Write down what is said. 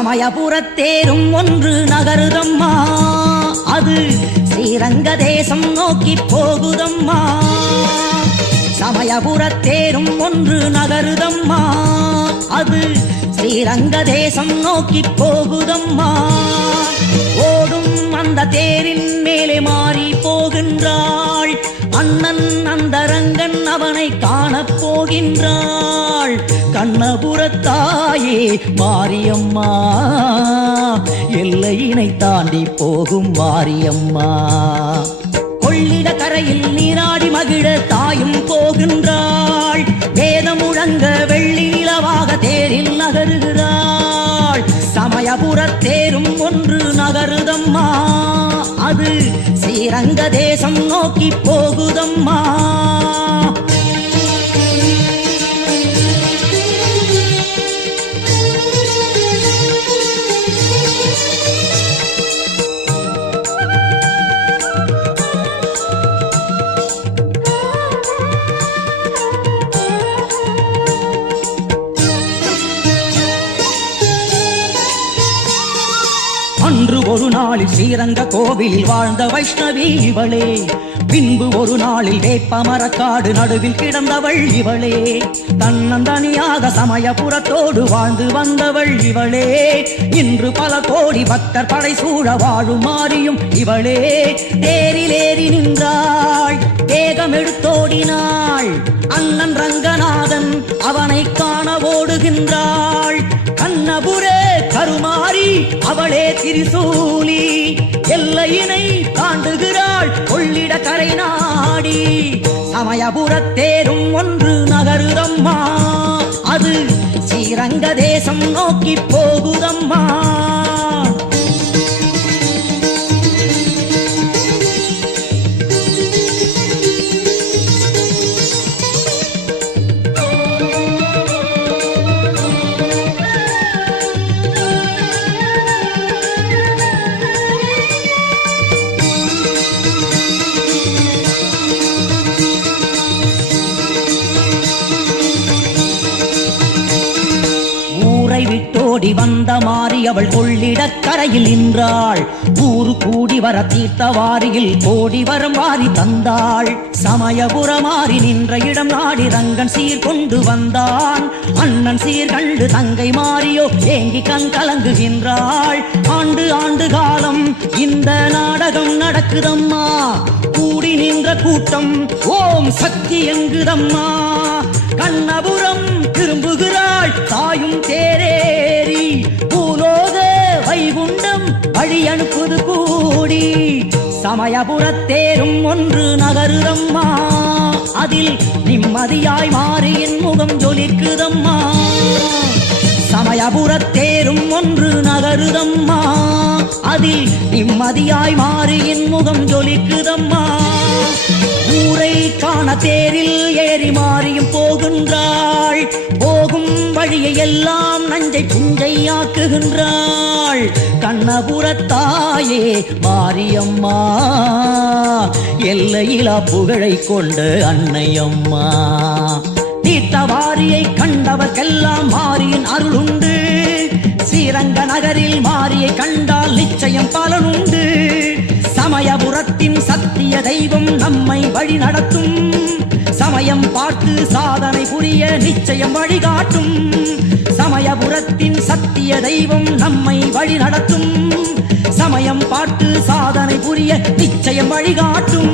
சமயபுரத்தேரும் ஒன்று நகருதம்மா, அது ஸ்ரீரங்க தேசம் நோக்கி போகுதம்மா. சமயபுரத்தேரும் ஒன்று நகருதம்மா, அது ஸ்ரீரங்க தேசம் நோக்கி போகுதம்மா. ஓடும் அந்த தேரின் மேலே மாறி போகின்றாள் அண்ணன் அந்த ரங்கன், அவனை காணப் போகின்றாள். கண்ணபுரத்தாயே மாரியம்மா, எல்லையினை தாண்டி போகும் மாரியம்மா. கொள்ளிட கரையில் நீராடி மகிழ தாயும் போகின்றாள். வேதம் முழங்க வெள்ளி நிலவாக தேரில் நகருகிறாள். சமயபுரத்தேரும் ஒன்று நகருதம்மா, அது ஸ்ரீரங்க தேசம் நோக்கி போகுதம்மா. அன்று ஒரு நாளில் ஸ்ரீரங்க கோவிலில் வாழ்ந்த வைஷ்ணவி இவளே, பின்பு ஒரு நாளில் வேப்பமரக்காடு நடுவில் கிடந்தவள் இவளே. தன்னந்தனியாக சமயபுரத்தோடு வாழ்ந்து வந்தவள் இவளே. இன்று பல கோடி பக்தர் படை சூழ வாழும் மாறியும் இவளே. தேரிலேறி நின்றாள், வேகம் எடுத்தோடினாள். அண்ணன் ரங்கநாதன் அவனை காண ஓடுகின்றாள். கண்ணபுர கருமாறி அவளே திரிசூலி, எல்லையினை தாண்டுகிறாள் கொள்ளிட கரை நாடி. சமயபுரத்தேரும் ஒன்று நகருதம்மா, அது ஸ்ரீரங்க தேசம் நோக்கி போகுதம்மா. விட்டோடி வந்த மாறி அவள் கொள்ளிடக் கரையில் நின்றாள். ஊரு கூடி வர தீர்த்த வாரியில் கோடி வரம் வாரி தந்தாள். சமயபுர மாறி நின்ற இடம் நாடி ரங்கன் சீர் கொண்டு வந்தான். அண்ணன் சீர் கண்டு தங்கை மாறியோ ஏங்கி கண் கலங்குகின்றாள். ஆண்டு ஆண்டு காலம் இந்த நாடகம் நடக்குதம்மா, கூடி நின்ற கூட்டம் ஓம் சக்தி எங்குதம்மா. கண்ணபுரம் திரும்புகிறாள் தாயும் தேரேறி, பூலோக வைகுண்டம் வழி அனுப்புது கூடி. சமயபுரத்தேரும் ஒன்று நகருதம்மா, அதில் நிம்மதியாய் மாறியின் முகம் ஜொலிக்குதம்மா. சமயபுரத்தேரும் ஒன்று நகருதம்மா, அதில் நிம்மதியாய் மாறியின் முகம் ஜொலிக்குதம்மா. ஊரை காண தேரில் ஏறி மாறியும் போகின்றாள். போகும் வழியை எல்லாம் நஞ்சை புஞ்சையாக்குகின்றாள். கண்ணபுரத்தாயே மாரியம்மா, எல்லையிலா புகழை கொண்ட அன்னையம்மா. தீர்த்தவாரியை கண்டவர்க்கெல்லாம் மாரியின் அருளுண்டு. ஸ்ரீரங்க நகரில் மாரியை கண்டால் நிச்சயம் பலனுண்டு. சமயபுரத்தின் சத்திய தெய்வம் நம்மை வழி நடத்தும். சமயம் பார்த்து சாதனை புரிய நிச்சயம் வழிகாட்டும். சமயபுரத்தின் சத்திய தெய்வம் நம்மை வழி நடத்தும். சமயம் பார்த்து சாதனை புரிய நிச்சயம் வழிகாட்டும்.